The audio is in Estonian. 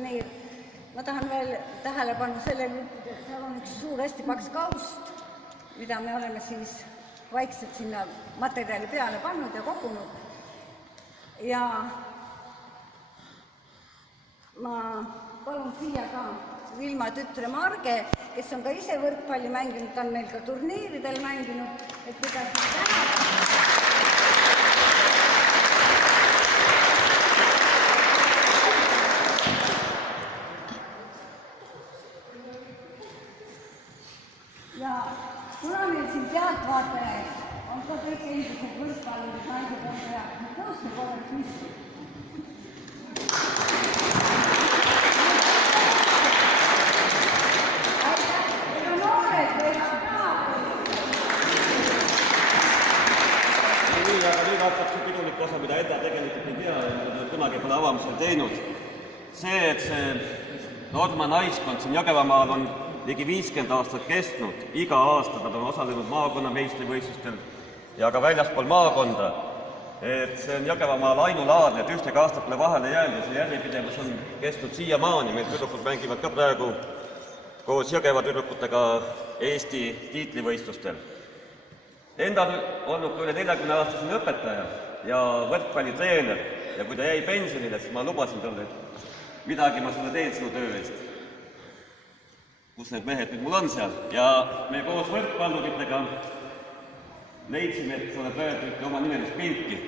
turniir. Ma tahan veel tähelepanu sellele, et seal on üks suur hästi paks kaust, mida me oleme siis vaikselt sinna materjali peale pannud ja kogunud. Ja ma palun siia ka Vilma tütre Marge, kes on ka ise võrkpalli mänginud, ta on meil ka turniiridel mänginud, et mida siis täna. Ja kuna meil siin teadvaatajaid on ka kõik endised võrkpallurid, naised on ja tõuske korraks missi. Aga nüüd hakkab see pidulik osa, mida Edda tegelikult ei tea ja mida kunagi pole avamisel teinud. See, et see Nordma naiskond siin Jõgevamaal on ligi 50 aastat kestnud, iga aasta nad on osalenud maakonna meistrivõistlustel ja ka väljaspool maakonda. Et see on Jõgevamaal ainulaadne, et ühtegi aastat pole vahele jäänud ja see järjepidevus on kestnud siiamaani. Meil tüdrukud mängivad ka praegu koos Jõgeva tüdrukutega Eesti tiitlivõistlustel. Enda on olnud üle 40-aastasena õpetaja ja võrkpallitreener ja kui ta jäi pensionile, siis ma lubasin talle, et midagi ma sulle teen sinu töö eest. Kus need mehed nüüd mul on seal? Ja me koos võrkpalluritega leidsime, et sa oled praegu oma nimelist pilki.